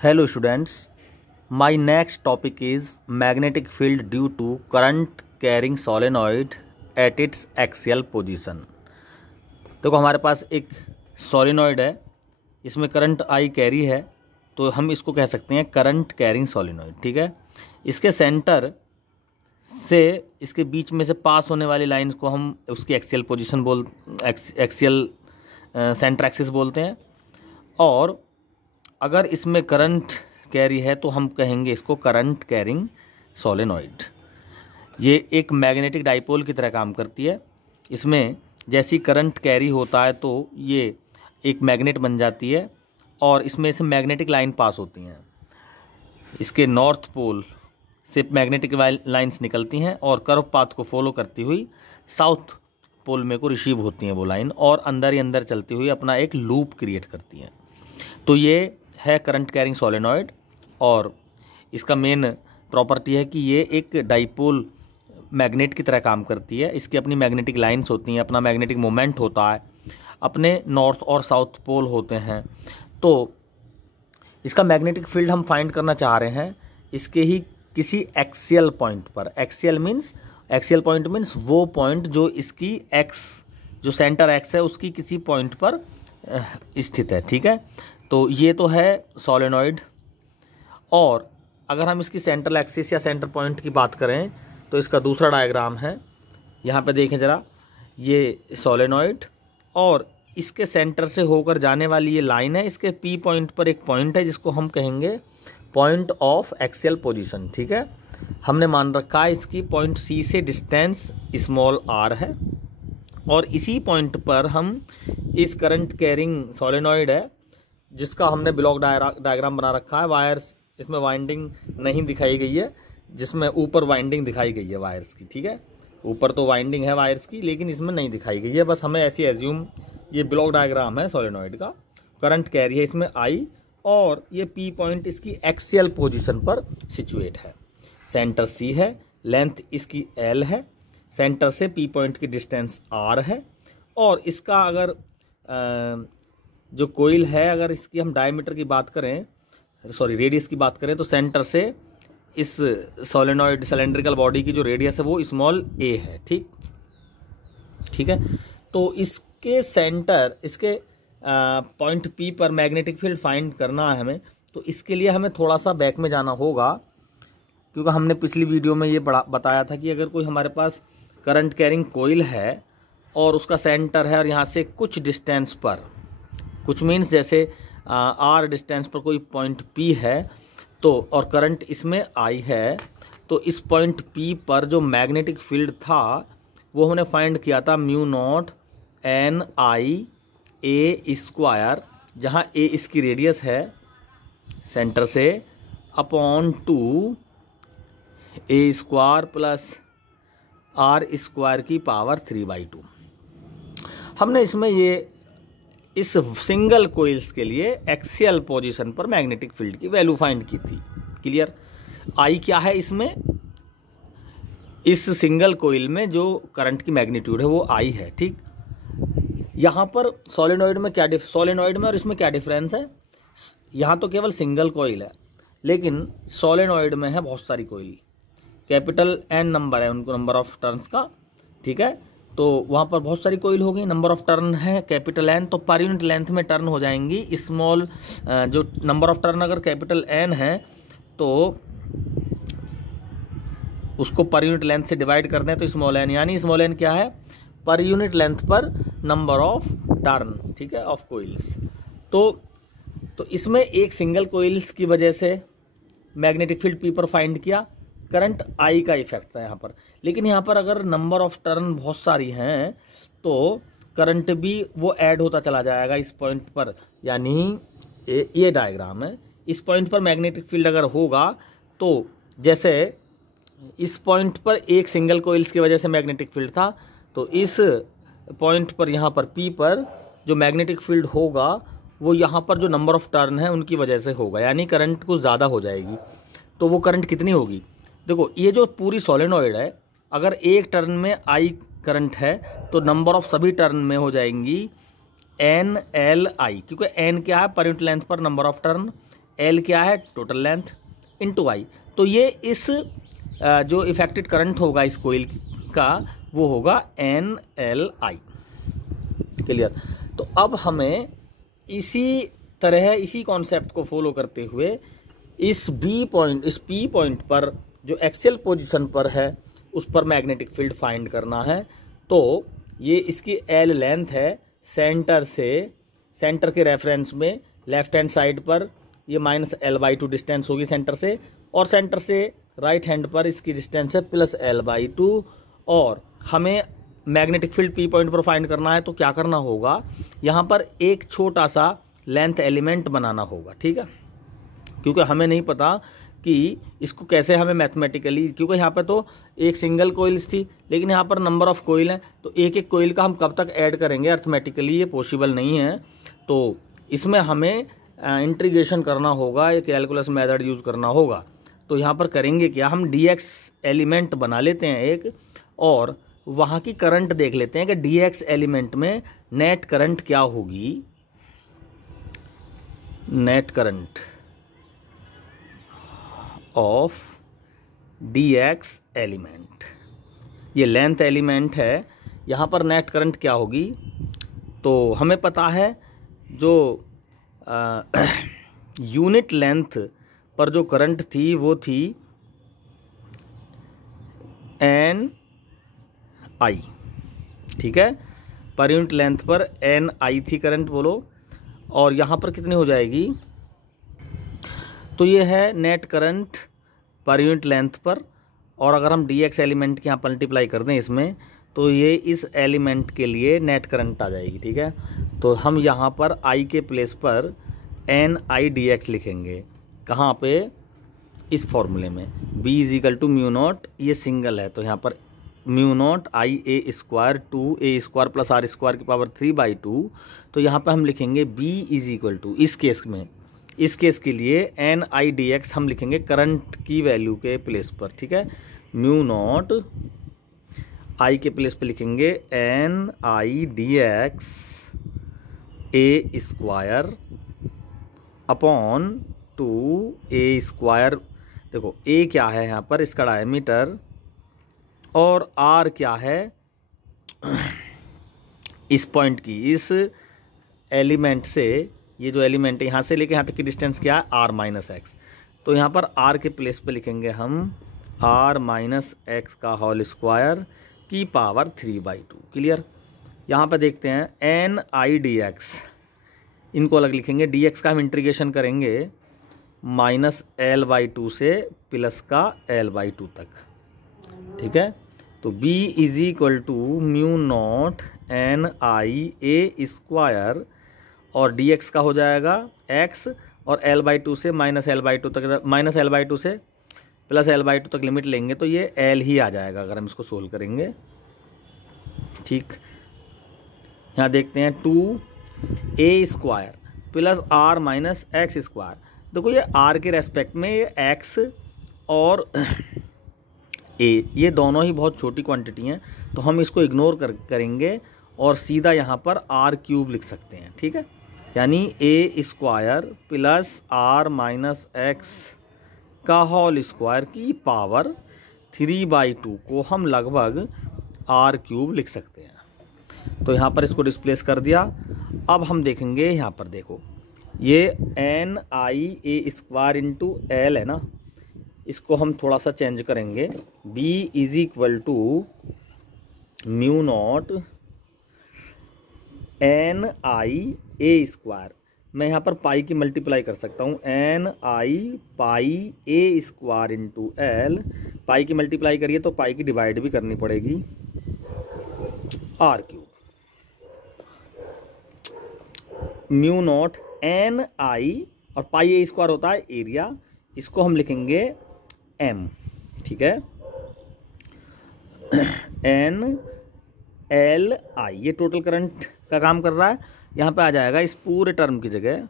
Hello students, my next topic is magnetic field due to current carrying solenoid at its axial position। देखो हमारे पास एक solenoid है, इसमें current I carry है, तो हम इसको कह सकते हैं करंट कैरिंग सोलेनॉइड। ठीक है, इसके सेंटर से इसके बीच में से पास होने वाली लाइंस को हम उसकी axial position axial centre axis बोलते हैं। और अगर इसमें करंट कैरी है तो हम कहेंगे इसको करंट कैरिंग सोलेनॉइड। ये एक मैग्नेटिक डाइपोल की तरह काम करती है। इसमें जैसी करंट कैरी होता है तो ये एक मैग्नेट बन जाती है और इसमें से मैग्नेटिक लाइन पास होती हैं। इसके नॉर्थ पोल से मैग्नेटिक लाइंस निकलती हैं और कर्व पाथ को फॉलो करती हुई साउथ पोल में को रिसीव होती हैं वो लाइन, और अंदर ही अंदर चलती हुई अपना एक लूप क्रिएट करती हैं। तो ये है करंट कैरिंग सोलेनॉइड और इसका मेन प्रॉपर्टी है कि ये एक डाइपोल मैग्नेट की तरह काम करती है। इसकी अपनी मैग्नेटिक लाइंस होती हैं, अपना मैग्नेटिक मोमेंट होता है, अपने नॉर्थ और साउथ पोल होते हैं। तो इसका मैग्नेटिक फील्ड हम फाइंड करना चाह रहे हैं इसके ही किसी एक्सियल पॉइंट पर। एक्सियल पॉइंट मीन्स वो पॉइंट जो इसकी एक्स जो सेंटर एक्स है उसकी किसी पॉइंट पर स्थित है। ठीक है, तो ये तो है सोलेनॉइड। और अगर हम इसकी सेंट्रल एक्सिस या सेंटर पॉइंट की बात करें तो इसका दूसरा डायग्राम है, यहाँ पे देखें ज़रा, ये सोलेनॉइड और इसके सेंटर से होकर जाने वाली ये लाइन है। इसके पी पॉइंट पर एक पॉइंट है जिसको हम कहेंगे पॉइंट ऑफ एक्सियल पोजीशन। ठीक है, हमने मान रखा है इसकी पॉइंट सी से डिस्टेंस स्मॉल आर है और इसी पॉइंट पर हम इस करंट कैरिंग सोलेनॉइड है जिसका हमने ब्लॉक डायग्राम बना रखा है। वायर्स इसमें वाइंडिंग नहीं दिखाई गई है, जिसमें ऊपर वाइंडिंग दिखाई गई है वायर्स की। ठीक है, ऊपर तो वाइंडिंग है वायर्स की लेकिन इसमें नहीं दिखाई गई है। बस हमें ऐसी एज्यूम, ये ब्लॉक डायग्राम है सोलेनॉइड का, करंट कैरी है इसमें आई और ये पी पॉइंट इसकी एक्सियल पोजीशन पर सिचुएट है। सेंटर सी है, लेंथ इसकी एल है, सेंटर से पी पॉइंट की डिस्टेंस आर है और इसका अगर जो कोइल है, अगर इसकी हम डायमीटर की बात करें, रेडियस की बात करें, तो सेंटर से इस सोलेनॉइड सिलेंड्रिकल बॉडी की जो रेडियस है वो स्मॉल ए है। ठीक है, तो इसके सेंटर, इसके पॉइंट पी पर मैग्नेटिक फील्ड फाइंड करना है हमें। तो इसके लिए हमें थोड़ा सा बैक में जाना होगा, क्योंकि हमने पिछली वीडियो में ये बताया था कि अगर कोई हमारे पास करंट कैरिंग कोइल है और उसका सेंटर है और यहाँ से कुछ डिस्टेंस पर, कुछ मीन्स जैसे आर डिस्टेंस पर कोई पॉइंट पी है तो, और करंट इसमें आई है, तो इस पॉइंट पी पर जो मैग्नेटिक फील्ड था वो हमने फाइंड किया था mu naught n I a square, जहाँ ए इसकी रेडियस है सेंटर से, upon 2 a square plus r square की पावर 3/2। हमने इसमें ये इस सिंगल कोइल्स के लिए एक्सियल पोजीशन पर मैग्नेटिक फील्ड की वैल्यू फाइंड की थी। क्लियर? आई क्या है इसमें, इस सिंगल कोइल में जो करंट की मैग्नीट्यूड है वो आई है। ठीक, यहाँ पर सोलेनॉइड में सोलेनॉइड में और इसमें क्या डिफरेंस है? यहाँ तो केवल सिंगल कोइल है लेकिन सोलेनॉइड में है बहुत सारी कोइल, कैपिटल एन नंबर है उनको, नंबर ऑफ टर्न्स का। ठीक है, तो वहाँ पर बहुत सारी कोइल होगी, नंबर ऑफ टर्न है कैपिटल एन, तो पर यूनिट लेंथ में टर्न हो जाएंगी स्मॉल। जो नंबर ऑफ टर्न अगर कैपिटल एन है तो उसको पर यूनिट लेंथ से डिवाइड कर दें तो स्मॉल एन, यानी स्मॉल एन क्या है? पर यूनिट लेंथ पर नंबर ऑफ टर्न। ठीक है, ऑफ कोइल्स। तो इसमें एक सिंगल कोइल्स की वजह से मैग्नेटिक फील्ड पी पर फाइंड किया, करंट आई का इफेक्ट था यहाँ पर। लेकिन यहाँ पर अगर नंबर ऑफ टर्न बहुत सारी हैं तो करंट भी वो ऐड होता चला जाएगा इस पॉइंट पर, यानी ये डायग्राम है। इस पॉइंट पर मैग्नेटिक फील्ड अगर होगा तो जैसे इस पॉइंट पर एक सिंगल कोइल्स की वजह से मैग्नेटिक फील्ड था, तो इस पॉइंट पर यहाँ पर पी पर जो मैग्नेटिक फील्ड होगा वो यहाँ पर जो नंबर ऑफ टर्न है उनकी वजह से होगा, यानी करंट कुछ ज़्यादा हो जाएगी। तो वो करंट कितनी होगी? देखो, ये जो पूरी सोलेनॉइड है, अगर एक टर्न में आई करंट है तो नंबर ऑफ सभी टर्न में हो जाएंगी एन एल आई, क्योंकि एन क्या है? पर यूनिट लेंथ पर नंबर ऑफ टर्न, एल क्या है, टोटल लेंथ, इंटू आई। तो ये इस जो इफेक्टेड करंट होगा इस कोइल का वो होगा एन एल आई। क्लियर। तो अब हमें इसी तरह इसी कॉन्सेप्ट को फॉलो करते हुए इस बी पॉइंट, इस पी पॉइंट पर जो एक्सियल पोजीशन पर है उस पर मैग्नेटिक फील्ड फाइंड करना है। तो ये इसकी एल लेंथ है, सेंटर से, सेंटर के रेफरेंस में लेफ्ट हैंड साइड पर ये -L/2 डिस्टेंस होगी सेंटर से, और सेंटर से राइट हैंड पर इसकी डिस्टेंस है +L/2। और हमें मैग्नेटिक फील्ड पी पॉइंट पर फाइंड करना है। तो क्या करना होगा, यहाँ पर एक छोटा सा लेंथ एलिमेंट बनाना होगा, ठीक है, क्योंकि हमें नहीं पता कि इसको कैसे हमें मैथमेटिकली, क्योंकि यहाँ पर तो एक सिंगल कोइल्स थी लेकिन यहाँ पर नंबर ऑफ कोइल हैं, तो एक एक कोइल का हम कब तक ऐड करेंगे, अर्थमेटिकली ये पॉसिबल नहीं है। तो इसमें हमें इंटीग्रेशन करना होगा, ये कैलकुलस मेथड यूज़ करना होगा। तो यहाँ पर करेंगे क्या, हम dx एलिमेंट बना लेते हैं एक, और वहाँ की करंट देख लेते हैं कि dx एलिमेंट में नेट करंट क्या होगी। Net current of dx element, ये लेंथ एलिमेंट है, यहाँ पर नेट करंट क्या होगी। तो हमें पता है जो यूनिट लेंथ पर जो करंट थी वो थी एन आई, ठीक है, पर यूनिट लेंथ पर एन आई थी करंट, बोलो। और यहाँ पर कितनी हो जाएगी, तो ये है net current per unit length पर। और अगर हम dx एलिमेंट के यहाँ मल्टीप्लाई कर दें इसमें, तो ये इस एलिमेंट के लिए नेट करंट आ जाएगी, ठीक है। तो हम यहाँ पर i के प्लेस पर एन आई dx लिखेंगे, कहाँ पे, इस फॉर्मूले में b = μ0, ये सिंगल है तो यहाँ पर μ0 IA² 2a² + r² 3/2। तो यहाँ पर हम लिखेंगे b इस केस में, इस केस के लिए एन आई dx हम लिखेंगे करंट की वैल्यू के प्लेस पर, ठीक है। μ0 आई के प्लेस पर लिखेंगे एन आई dx a² अपॉन 2a²। देखो a क्या है यहाँ पर, इसका डायमीटर, और r क्या है इस पॉइंट की, इस एलिमेंट से, ये जो एलिमेंट है यहाँ से लेके यहाँ तक की डिस्टेंस क्या है, r-x। तो यहाँ पर r के प्लेस पे लिखेंगे हम r-x का होल स्क्वायर की पावर 3/2। क्लियर। यहाँ पर देखते हैं एन आई dx, इनको अलग लिखेंगे, dx का हम इंटीग्रेशन करेंगे -L/2 से प्लस का L/2 तक, ठीक है। तो b = μ0 एन आई a² और dx का हो जाएगा x, और L/2 से -L/2 तक, -L/2 से +L/2 तक लिमिट लेंगे तो ये L ही आ जाएगा अगर हम इसको सोल्व करेंगे, ठीक। यहाँ देखते हैं 2a² + r - x²। देखो ये r के रेस्पेक्ट में ये x और a ये दोनों ही बहुत छोटी क्वांटिटी हैं, तो हम इसको इग्नोर करेंगे और सीधा यहाँ पर r³ लिख सकते हैं, ठीक है। यानी a² + r - x का होल स्क्वायर की पावर 3/2 को हम लगभग r³ लिख सकते हैं। तो यहाँ पर इसको डिस्प्लेस कर दिया। अब हम देखेंगे यहाँ पर, देखो ये एन आई a² इंटू एल है ना, इसको हम थोड़ा सा चेंज करेंगे, b = μ0 एन आई a²। मैं यहाँ पर पाई की मल्टीप्लाई कर सकता हूँ, एन आई पाई a² इंटू एल। पाई की मल्टीप्लाई करिए तो पाई की डिवाइड भी करनी पड़ेगी, r³ μ0 एन आई, और पाई a² होता है एरिया, इसको हम लिखेंगे m, ठीक है। एन एल आई ये टोटल करंट का काम कर रहा है, यहाँ पे आ जाएगा इस पूरे टर्म की जगह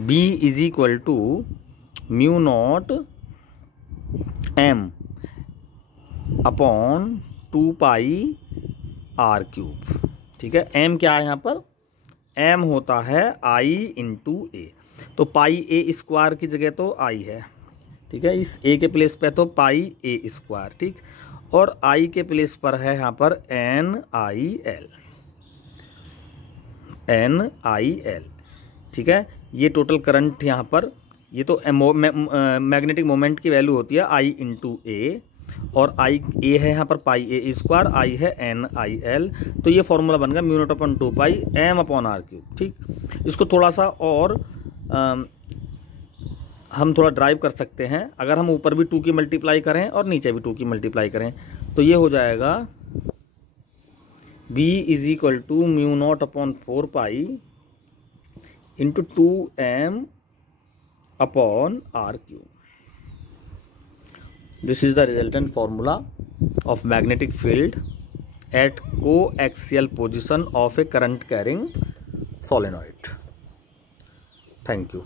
b = μ0 m अपॉन 2π r³, ठीक है। m क्या है यहाँ पर, m होता है I इंटू ए। तो पाई ए स्क्वायर की जगह तो I है, ठीक है, इस a के प्लेस पे तो पाई ए स्क्वायर, ठीक, और I के प्लेस पर है यहाँ पर NIL, ठीक है। ये टोटल करंट यहाँ पर, ये तो मैग्नेटिक मोमेंट की वैल्यू होती है I इंटू ए, और आई ए है यहाँ पर पाई ए स्क्वायर, आई है NIL। तो ये फॉर्मूला बन गया μ0/2 m/r³, ठीक। इसको थोड़ा सा और हम थोड़ा ड्राइव कर सकते हैं। अगर हम ऊपर भी 2 की मल्टीप्लाई करें और नीचे भी 2 की मल्टीप्लाई करें तो ये हो जाएगा B = μ0/4 into 2m/r³। This is the resultant formula of magnetic field at coaxial position of a current carrying solenoid. Thank you.